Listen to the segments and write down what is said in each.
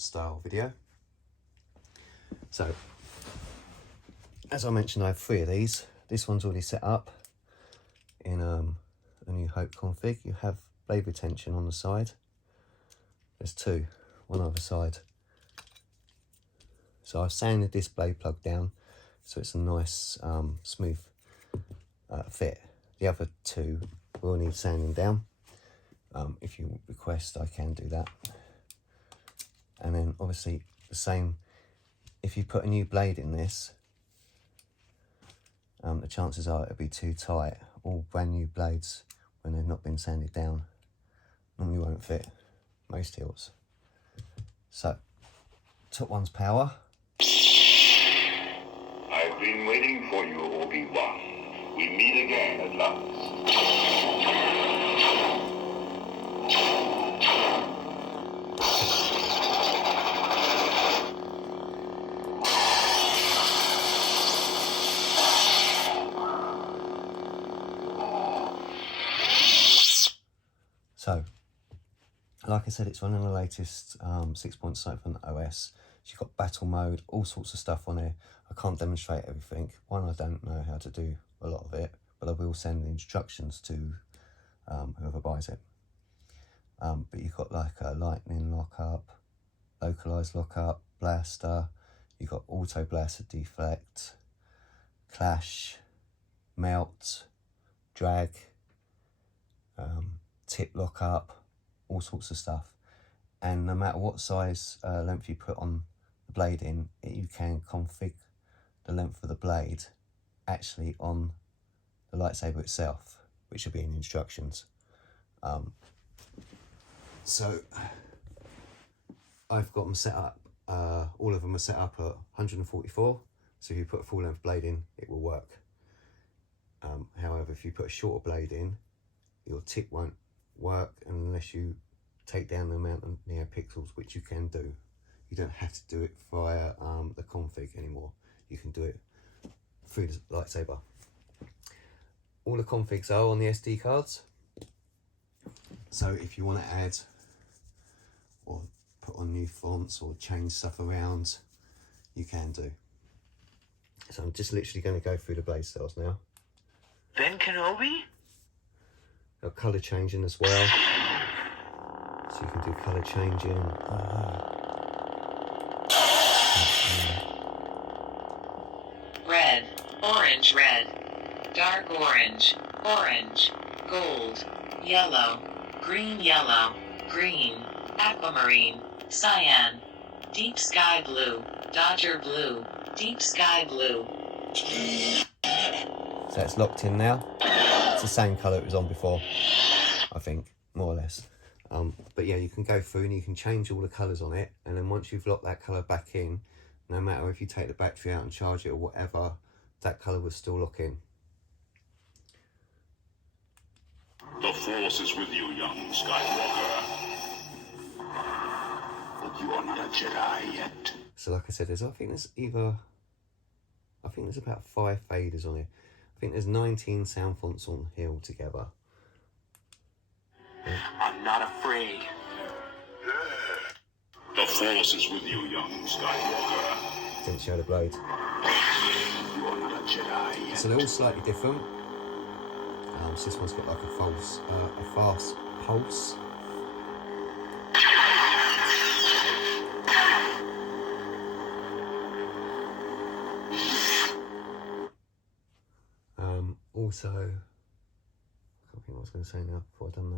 style video. So, as I mentioned, I have 3 of these. This one's already set up in a New Hope config. You have blade retention on the side. There's 2, one either side. So I've sanded this blade plug down so it's a nice smooth fit. The other 2 will need sanding down. If you request, I can do that. And then obviously the same, if you put a new blade in this, the chances are it'll be too tight. All brand new blades, when they've not been sanded down, normally won't fit most hilts. So, top one's power. I've been waiting for you, Obi-Wan. We meet again at last. So, like I said, it's running the latest 6.7 OS. So you've got battle mode, all sorts of stuff on here. I can't demonstrate everything. One, I don't know how to do a lot of it, but I will send the instructions to whoever buys it. But you've got like a lightning lockup, localized lockup, blaster. You've got auto blaster deflect, clash, melt, drag, tip lockup, all sorts of stuff. And no matter what size length you put on the blade in, you can configure the length of the blade actually on the lightsaber itself, which will be in instructions. So I've got them set up, all of them are set up at 144, so if you put a full length blade in, it will work. However, if you put a shorter blade in, your tip won't work unless you take down the amount of neopixels, which you can do. You don't have to do it via the config anymore. You can do it through the lightsaber. All the configs are on the SD cards. So if you want to add or put on new fonts or change stuff around, you can do. So I'm just literally going to go through the blade styles now. Ben Kenobi? Got colour changing as well. So you can do colour changing. Red, orange, red, dark orange, orange, gold, yellow, green, aquamarine, cyan, deep sky blue, dodger blue, deep sky blue. So it's locked in now. It's the same colour it was on before, I think, more or less. But yeah, you can go through and you can change all the colours on it, and then once you've locked that colour back in, no matter if you take the battery out and charge it or whatever, that colour will still lock in. The Force is with you, young Skywalker. But you are not a Jedi yet. So like I said, I think there's about 5 faders on it. I think there's 19 sound fonts on here altogether. Yeah. I'm not afraid. The Force is with you, young Skywalker. Didn't show the blade. You are not a Jedi yet. So they're all slightly different. So this one's got like a fast pulse. Also, I can't think what I was going to say now before I've done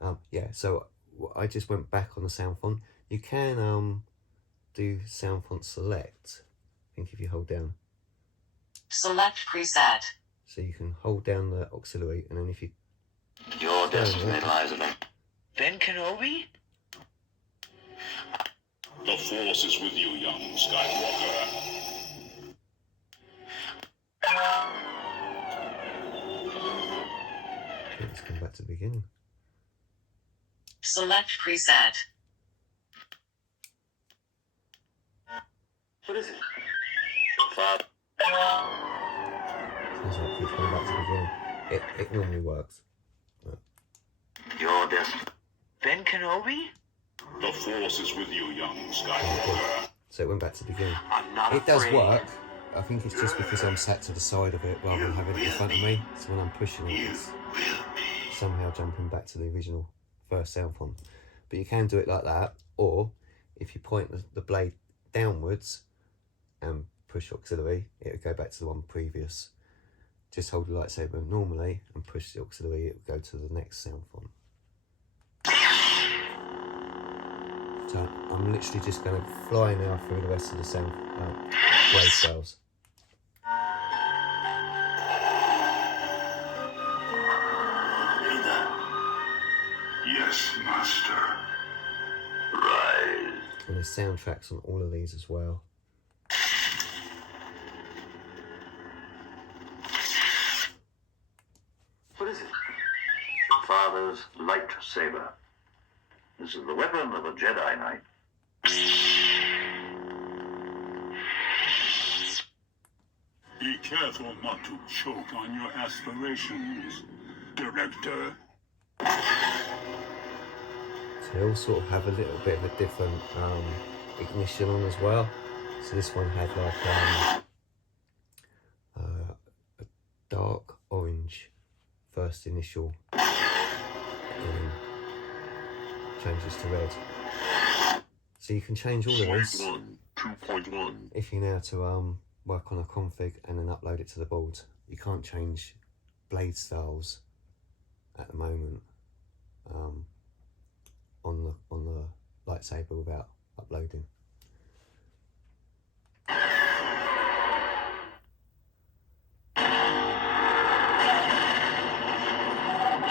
that. Yeah, so I just went back on the sound font. You can do sound font select. I think if you hold down. Select preset. So you can hold down the auxiliary, and then if you... Your destiny lies in it. Ben Kenobi? The Force is with you, young Skywalker. Okay, let's come back to the beginning. Select preset. What is it? Sounds like it's going back to the beginning. It normally works. But Your destiny. Ben Kenobi? The Force is with you, young Oh, Skywalker. good. So it went back to the beginning. I'm not It does afraid. work. I think it's just because I'm sat to the side of it rather than having it in front of me. So when I'm pushing it, it's somehow jumping back to the original first sound font. But you can do it like that, or if you point the blade downwards and push auxiliary, it'll go back to the one previous. Just hold the lightsaber normally and push the auxiliary, it'll go to the next sound font. So I'm literally just going to fly now through the rest of the sound blade styles. Yes, Master. Right. And there's soundtracks on all of these as well. What is it? Father's lightsaber. This is the weapon of a Jedi Knight. Be careful not to choke on your aspirations, Director. So they all sort of have a little bit of a different ignition on as well. So this one had like a dark orange first initial, and then changes to red. So you can change all of this 2.1. if you now to work on a config and then upload it to the board. You can't change blade styles at the moment on the lightsaber without uploading.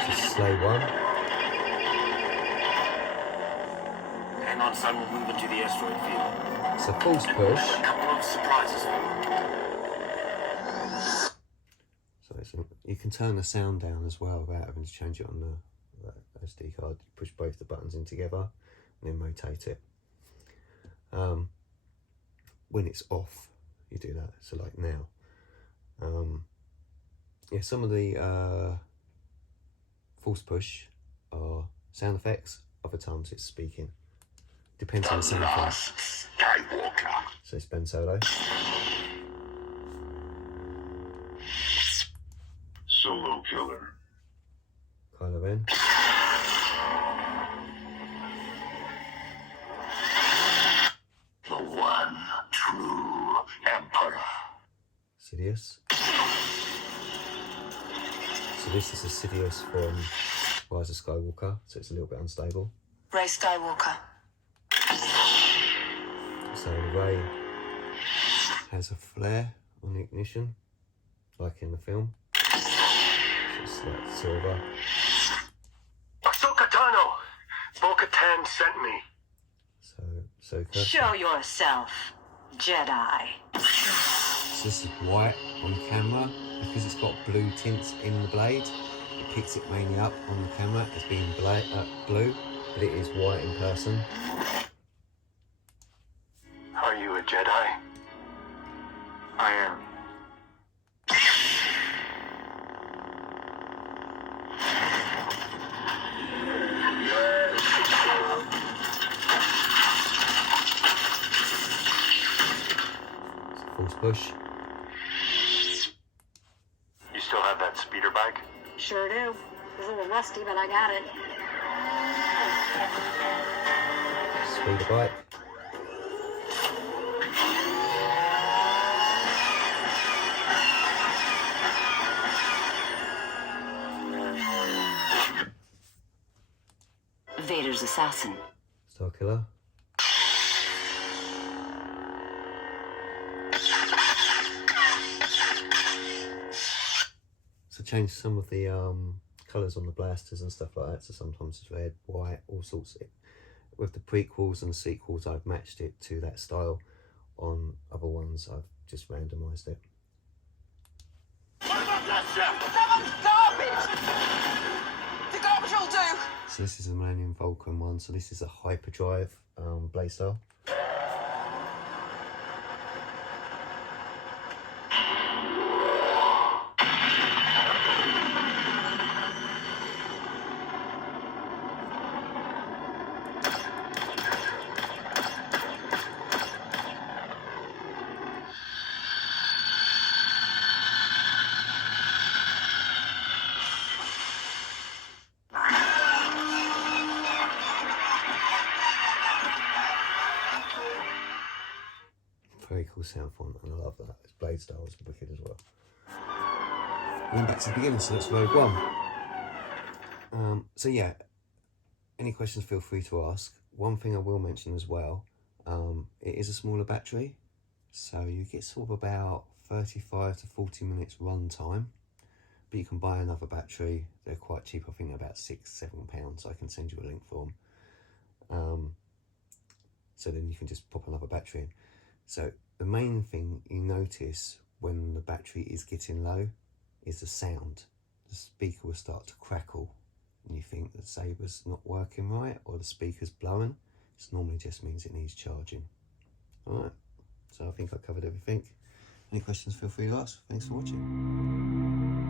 This is slow one. Hang on, son. We'll move into the asteroid field. It's a false push. A couple of surprises for you. So you can turn the sound down as well without having to change it on the SD card. You push both the buttons in together and then rotate it. When it's off, you do that. So like now. Yeah, some of the false push are sound effects, other times it's speaking. Depends on the sound font. Skywalker. So it's Ben Solo. Solo killer. Kylo Ren. The one true Emperor. Sidious. So this is a Sidious from Rise of Skywalker, so it's a little bit unstable. Rey Skywalker. So the Rey has a flare on the ignition, like in the film. So it's like silver. Ahsoka Tano! Bo-Katan sent me. So Show yourself, Jedi. So this is white on camera because it's got blue tints in the blade. It picks it mainly up on the camera as being blue, but it is white in person. Are you a Jedi? I am. False push. You still have that speeder bike? Sure do. It's a little rusty, but I got it. Speeder bike. Vader's assassin. Star Killer. So change some of the colours on the blasters and stuff like that. So sometimes it's red, white, all sorts. With the prequels and the sequels, I've matched it to that style. On other ones, I've just randomised it. What about that Garbage! The garbage will do! So this is a Millennium Falcon one. So this is a hyperdrive blade style. Very cool sound font, and I love that. It's blade style is wicked as well. And then back to the beginning, so that's Rogue One. So yeah, any questions feel free to ask. One thing I will mention as well, it is a smaller battery, so you get sort of about 35 to 40 minutes run time, but you can buy another battery. They're quite cheap, I think about £6-7. I can send you a link for them. So then you can just pop another battery in. So the main thing you notice when the battery is getting low is the sound. The speaker will start to crackle and you think the saber's not working right or the speaker's blowing. It normally just means it needs charging. Alright, so I think I covered everything. Any questions, feel free to ask. Thanks for watching.